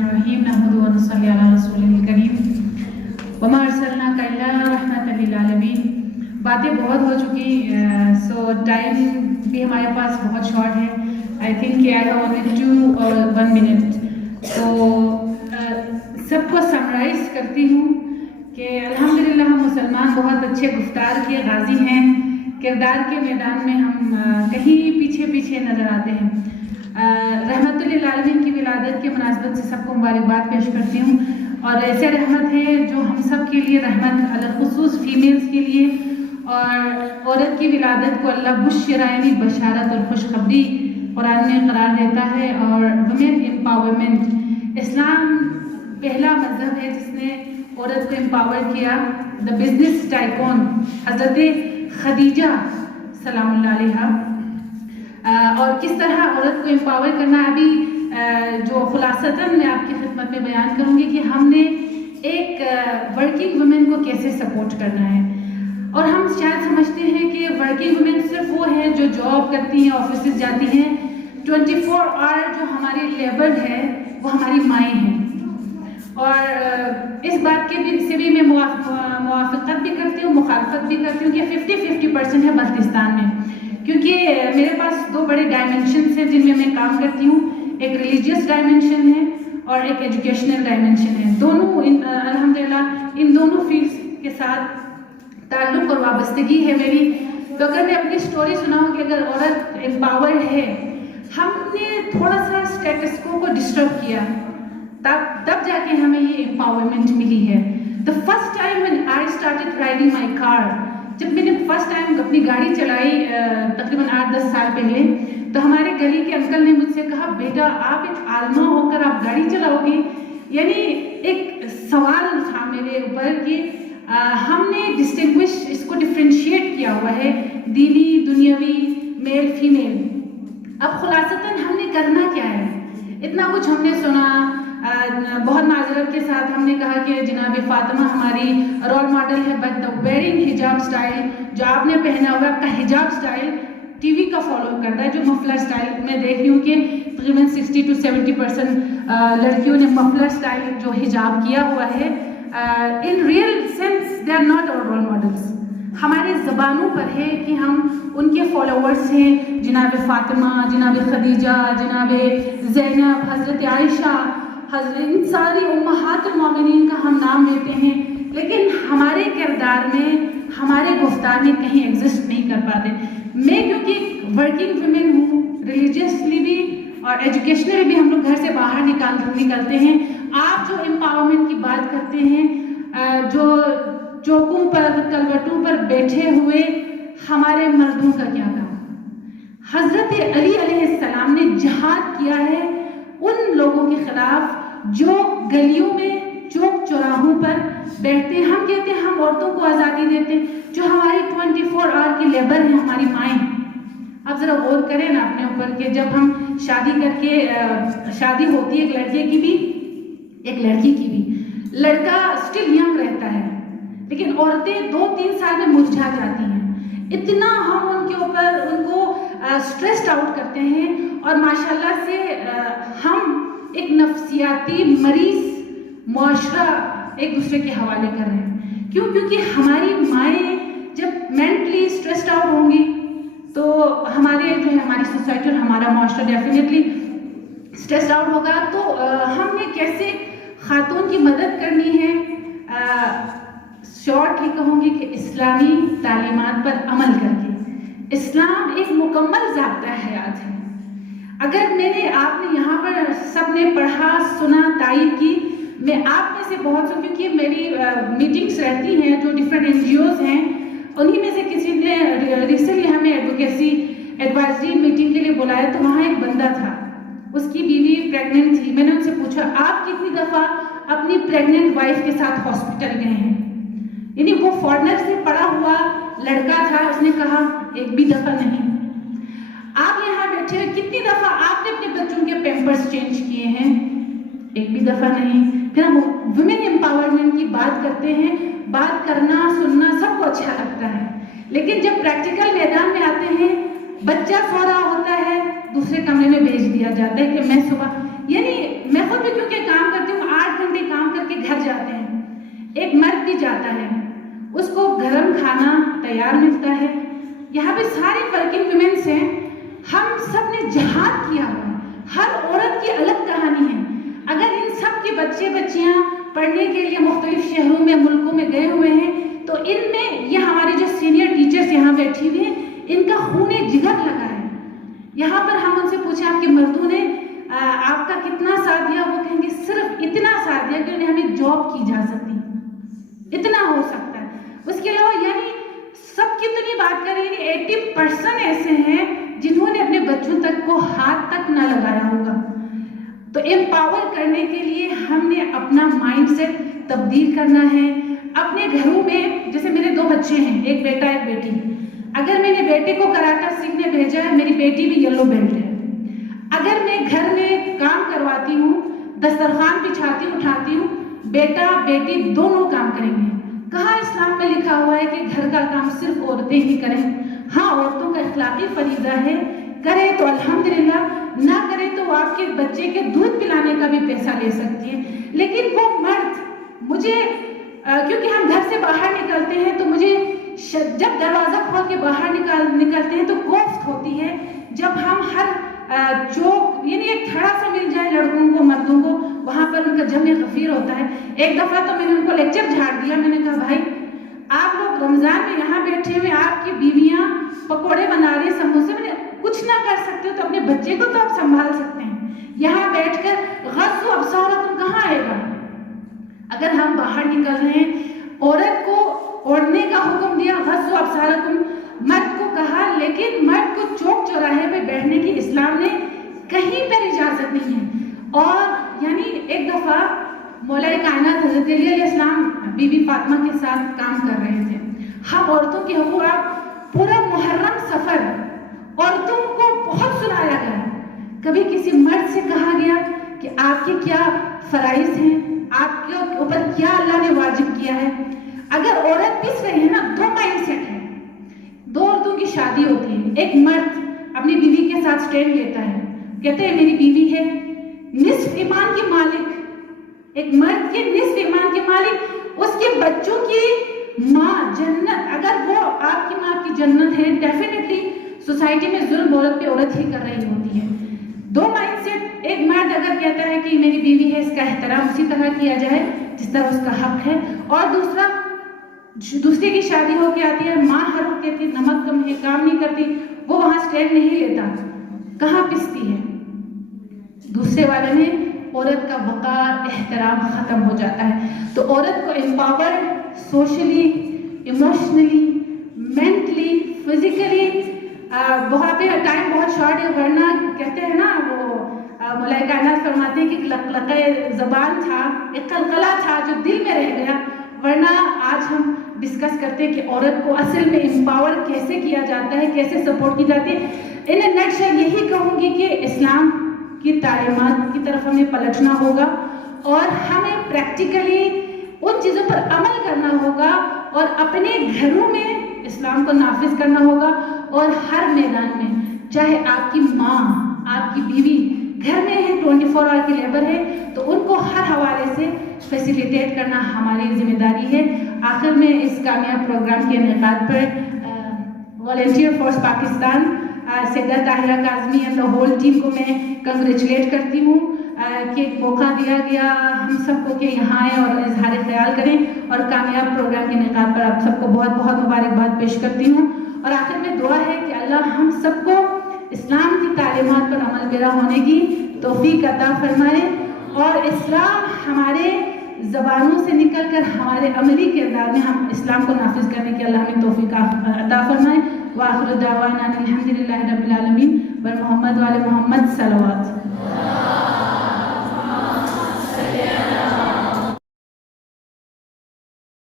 الرحیم نحمد و نصلی علی رسول الکریم وما ارسلناک الا رحمۃ للعالمین. باتیں بہت ہو چکی، سو ٹائم بھی ہمارے پاس بہت شارٹ ہے. آئی تھنک کہ I have only 2 or 1 minute. تو سب کو سمرائز کرتی ہوں کہ الحمدللہ ہم مسلمان بہت اچھے گفتار کے غازی ہیں. کردار کے میدان میں ہم کہیں پیچھے نظر آتے ہیں. رحمت للعالمین کی ولادت کے مناسبت سے سب کو مبارکباد پیش کرتی ہوں. اور ایسے رحمت ہے جو ہم سب کے لیے رحمت، خصوص فیمیلز کے لیے. اور عورت کی ولادت کو اللہ بشرا یعنی بشارت اور خوشخبری قرآن میں قرار دیتا ہے. اور ویمن امپاورمنٹ، اسلام پہلا مذہب ہے جس نے عورت کو امپاور کیا. دا بزنس ٹائکون حضرت خدیجہ سلام اللہ علیہ. اور کس طرح عورت کو امپاور کرنا ابھی جو خلاصتاً میں آپ کی خدمت میں بیان کروں گی کہ ہم نے ایک ورکنگ ویمن کو کیسے سپورٹ کرنا ہے. اور ہم شاید سمجھتے ہیں کہ ورکنگ ویمن صرف وہ ہیں جو جاب کرتی ہیں، آفیسز جاتی ہیں. 24 آور جو ہماری لیبر ہے وہ ہماری مائیں ہیں. اور اس بات کے سے بھی میں موافقت بھی کرتی ہوں، مخالفت بھی کرتی ہوں کہ 50-50% ہے بلتستان میں. کیونکہ میرے پاس 2 بڑے ڈائمنشنز ہیں جن میں میں کام کرتی ہوں. ایک ریلیجیس ڈائمنشن ہے اور ایک ایجوکیشنل ڈائمنشن ہے. دونوں الحمدللہ ان دونوں فیلڈز کے ساتھ تعلق اور وابستگی ہے میری. تو اگر میں اپنی سٹوری سناؤں کہ اگر عورت امپاور ہے، ہم نے تھوڑا سا اسٹیٹس کو ڈسٹرب کیا تب جا کے ہمیں یہ امپاورمنٹ ملی ہے. The first time when I started riding my car، جب میں نے فرسٹ ٹائم اپنی گاڑی چلائی تقریباً 8-10 سال پہلے، تو ہمارے گلی کے انکل نے مجھ سے کہا بیٹا آپ ایک عالمہ ہو کر آپ گاڑی چلاؤ گی. یعنی ایک سوال تھا میرے اوپر کہ ہم نے ڈسٹنگوش اس کو ڈفرینشیٹ کیا ہوا ہے دینی، دنیاوی، میل، فیمیل. اب خلاصتاً ہم نے کرنا کیا ہے؟ اتنا کچھ ہم نے سنا، بہت معذرت کے ساتھ ہم نے کہا کہ جناب فاطمہ ہماری رول ماڈل ہے، بٹ دا ویئرنگ حجاب سٹائل جو آپ نے پہنا ہوا آپ کا حجاب سٹائل ٹی وی کا فالو کرتا ہے. جو مفلر سٹائل میں دیکھ رہی ہوں کہ تقریباً 60-70% لڑکیوں نے مفلر سٹائل جو حجاب کیا ہوا ہے. In real sense they are not our role models. ہمارے زبانوں پر ہے کہ ہم ان کے فالوورس ہیں. جناب فاطمہ، جناب خدیجہ، جناب زینب، حضرت عائشہ، ان ساری امہات المومنین کا ہم نام لیتے ہیں، لیکن ہمارے کردار میں، ہمارے گفتار میں کہیں ایگزسٹ نہیں کر پاتے. میں کیونکہ ورکنگ ویمن ہوں، ریلیجیسلی بھی اور ایجوکیشنلی بھی ہم لوگ گھر سے باہر نکلتے ہیں. آپ جو امپاورمنٹ کی بات کرتے ہیں، جو چوکوں پر، کلوٹوں پر بیٹھے ہوئے ہمارے مردوں کا کیا کام؟ حضرت علی علیہ السلام نے جہاد کیا ہے ان لوگوں کے خلاف جو گلیوں میں، چوک چوراہوں پر بیٹھتے ہیں. ہم کہتے ہیں ہم عورتوں کو آزادی دیتے ہیں، جو ہماری 24 آور کی لیبر ہیں، ہماری مائیں. آپ ذرا غور کریں نا اپنے اوپر کہ جب ہم شادی کر کے شادی ہوتی ہے ایک لڑکے کی بھی، ایک لڑکی کی بھی، لڑکا اسٹل ینگ رہتا ہے لیکن عورتیں 2-3 سال میں مرجھا جاتی ہیں. اتنا ہم ان کے اوپر ان کو اسٹریسڈ آؤٹ کرتے ہیں. اور ماشاءاللہ سے ہم ایک نفسیاتی مریض معاشرہ ایک دوسرے کے حوالے کر رہے ہیں. کیوں؟ کیونکہ ہماری مائیں جب مینٹلی اسٹریسڈ آؤٹ ہوں گی تو ہمارے جو ہے ہماری سوسائٹی اور ہمارا معاشرہ ڈیفینیٹلی اسٹریسڈ آؤٹ ہوگا. تو ہم نے کیسے خاتون کی مدد کرنی ہے؟ شارٹلی کہوں گی کہ اسلامی تعلیمات پر عمل کر کے. اسلام ایک مکمل ضابطہ حیات ہے. اگر آپ نے یہاں پر سب نے پڑھا، سنا، تائید کی، میں آپ میں سے بہت سو، کیونکہ میری میٹنگس رہتی ہیں جو ڈفرینٹ NGOs ہیں، انہی میں سے کسی نے ریسنٹلی ہمیں ایڈوکیسی ایڈوائزری میٹنگ کے لیے بلایا تو وہاں ایک بندہ تھا، اس کی بیوی پریگننٹ تھی. میں نے ان سے پوچھا آپ کتنی دفعہ اپنی پریگننٹ وائف کے ساتھ ہاسپٹل گئے ہیں؟ یعنی وہ فارنر سے پڑھا ہوا لڑکا تھا. اس نے کہا ایک بھی دفعہ نہیں. آپ یہاں بیٹھے ہوئے کتنی دفعہ آپ نے اپنے بچوں کے پیمپرس چینج کیے ہیں؟ ایک بھی دفعہ نہیں. پھر ہم ویمن امپاورمنٹ کی بات کرتے ہیں، بات کرنا، سننا سب کو اچھا لگتا ہے، لیکن جب پریکٹیکل میدان میں آتے ہیں، بچہ سو رہا ہوتا ہے، دوسرے کمرے میں بھیج دیا جاتا ہے کہ میں صبح، یعنی میں خود بھی کیونکہ کام جاتا ہے, اس کو گرم کھانا تیار ملتا ہے. یہاں پہ سارے ورکنگ ویمنس ہیں, ہم سب نے جہاد کیا ہوا, ہر عورت کی الگ کہانی ہے. اگر ان سب کے بچے بچیاں پڑھنے کے لیے مختلف شہروں میں ملکوں میں گئے ہوئے ہیں تو ان میں یہ ہماری جو سینئر ٹیچرز یہاں بیٹھی ہوئی ہیں ان کا خون جگر لگا ہے. یہاں پر ہم ان سے پوچھیں آپ کے مردوں نے آپ کا کتنا ساتھ دیا, وہ کہیں گے صرف اتنا ساتھ دیا کہ انہیں ہمیں جاب کی اجازت دی, اتنا ہو سکتا ہے. اس کے علاوہ یعنی سب کی تو نہیں بات کر رہی کہ 80% ایسے ہیں جنہوں نے اپنے بچوں تک کو ہاتھ تک نہ لگایا ہوگا. تو امپاور کرنے کے لیے ہم نے اپنا مائنڈ سیٹ تبدیل کرنا ہے. اپنے گھروں میں جیسے میرے 2 بچے ہیں, ایک بیٹا ایک بیٹی, اگر میں نے بیٹے کو کراٹا سیکھنے بھیجا ہے, میری بیٹی بھی یلو بیلٹ ہے. اگر میں گھر میں کام کرواتی ہوں, دسترخوان بچھاتی ہوں, اٹھاتی ہوں, بیٹا بیٹی دونوں کام کریں گے. کہاں اسلام میں لکھا ہوا ہے کہ گھر کا کام صرف عورتیں ہی کریں؟ ہاں, عورتوں کا اخلاقی فریضہ ہے, کرے تو الحمدللہ, نہ کرے تو وہ آپ کے بچے کے دودھ پلانے کا بھی پیسہ لے سکتی ہے. لیکن وہ مرد مجھے کیونکہ ہم گھر سے باہر نکلتے ہیں تو مجھے جب دروازہ کھول کے باہر نکلتے ہیں تو کوفت ہوتی ہے جب ہم ہر چوک یعنی ایک تھڑا سا مل جائے لڑکوں کو مردوں کو, وہاں پر ان کا جمع غفیر ہوتا ہے. ایک دفعہ تو میں نے ان کو لیکچر جھاڑ دیا, میں نے کہا بھائی آپ لوگ رمضان میں یہاں بیٹھے ہوئے, آپ کی بیویاں پکوڑے بنا رہی, سموسے, میں نے کچھ نہ کر سکتے ہو تو اپنے بچے کو تو آپ سنبھال سکتے ہیں. یہاں بیٹھ کر غض و ابصارکم کہاں آئے گا؟ اگر ہم باہر نکل رہے ہیں, عورت کو اوڑھنے کا حکم دیا, غض و ابصارکم, مرد کو کہا, لیکن مرد کو چوک چوراہے پہ بیٹھنے کی اسلام نے کہیں پر اجازت نہیں ہے. اور یعنی ایک دفعہ مولا کائنات حضرت علی علیہ السلام بی بی فاطمہ کے ساتھ کام کر رہے تھے. ہم عورتوں کے حقوق پورا محرم سفر عورتوں کو بہت سنایا گیا. کبھی کسی مرد سے کہا گیا کہ آپ کے کیا فرائض ہیں, آپ کے اوپر کیا اللہ نے واجب کیا ہے؟ اگر عورت پس رہی ہے نا, 2 مائنڈ سیٹ ہے. 2 عورتوں کی شادی ہوتی ہے, ایک مرد اپنی بیوی کے ساتھ سٹینڈ لیتا ہے, کہتے ہیں میری بیوی ہے نصف ایمان کی مالک, ایک مرد کے نصف ایمان کی مالک, اس کے بچوں کی ماں جنت. اگر وہ آپ کی ماں کی جنت ہے, ڈیفینیٹلی سوسائٹی میں ظلم عورت پہ عورت ہی کر رہی ہوتی ہے. 2 مائنڈ سیٹ. ایک مرد اگر کہتا ہے کہ میری بیوی ہے, اس کا احترام اسی طرح کیا جائے جس طرح اس کا حق ہے, اور دوسرے کی شادی ہو کے آتی ہے, ماں ہر وقت کہتی ہے نمک کم ہے, کام نہیں کرتی, وہ وہاں سٹینڈ نہیں لیتا, کہاں پستی ہے؟ دوسرے والے میں عورت کا وقار احترام ختم ہو جاتا ہے. تو عورت کو empower socially, emotionally, mentally, physically, وہاں پہ ٹائم بہت شارٹ ہے, ورنہ کہتے ہیں نا وہ مولا کائنات فرماتے ہیں کہ لقلقہ زبان تھا, ایک قلقلہ تھا جو دل میں رہ گیا. ورنہ آج ہم ڈسکس کرتے ہیں کہ عورت کو اصل میں امپاور کیسے کیا جاتا ہے, کیسے سپورٹ کی جاتی ہے. ان اے نٹ شیل یہی کہوں گی کہ اسلام کی تعلیمات کی طرف ہمیں پلٹنا ہوگا اور ہمیں پریکٹیکلی ان چیزوں پر عمل کرنا ہوگا اور اپنے گھروں میں اسلام کو نافذ کرنا ہوگا. اور ہر میدان میں, چاہے آپ کی ماں, آپ کی بیوی گھر میں ہے, 24 آور کی لیبر ہے, تو ان کو ہر حوالے سے فیسیلیٹیٹ کرنا ہماری ذمہ داری ہے. آخر میں اس کامیاب پروگرام کے انعقاد پر volunteer force Pakistan Syeda Tahira Kazmi and whole team کو میں کنگریچولیٹ کرتی ہوں کہ ایک موقع دیا گیا ہم سب کو کہ یہاں آئیں اور اظہار خیال کریں, اور کامیاب پروگرام کے انعقاد پر آپ سب کو بہت بہت مبارکباد پیش کرتی ہوں. اور آخر میں دعا ہے کہ اللہ ہم سب کو اسلام کی تعلیمات پر عمل پیرا ہونے کی توفیق عطا فرمائے, اور اسلام ہمارے زبانوں سے نکل کر ہمارے عملی کردار میں ہم اسلام کو نافذ کرنے کی اللہ ہمیں توفیق عطا فرمائے. وآخر دعوانا الحمدللہ رب العالمین. محمد وعلی محمد صلوات.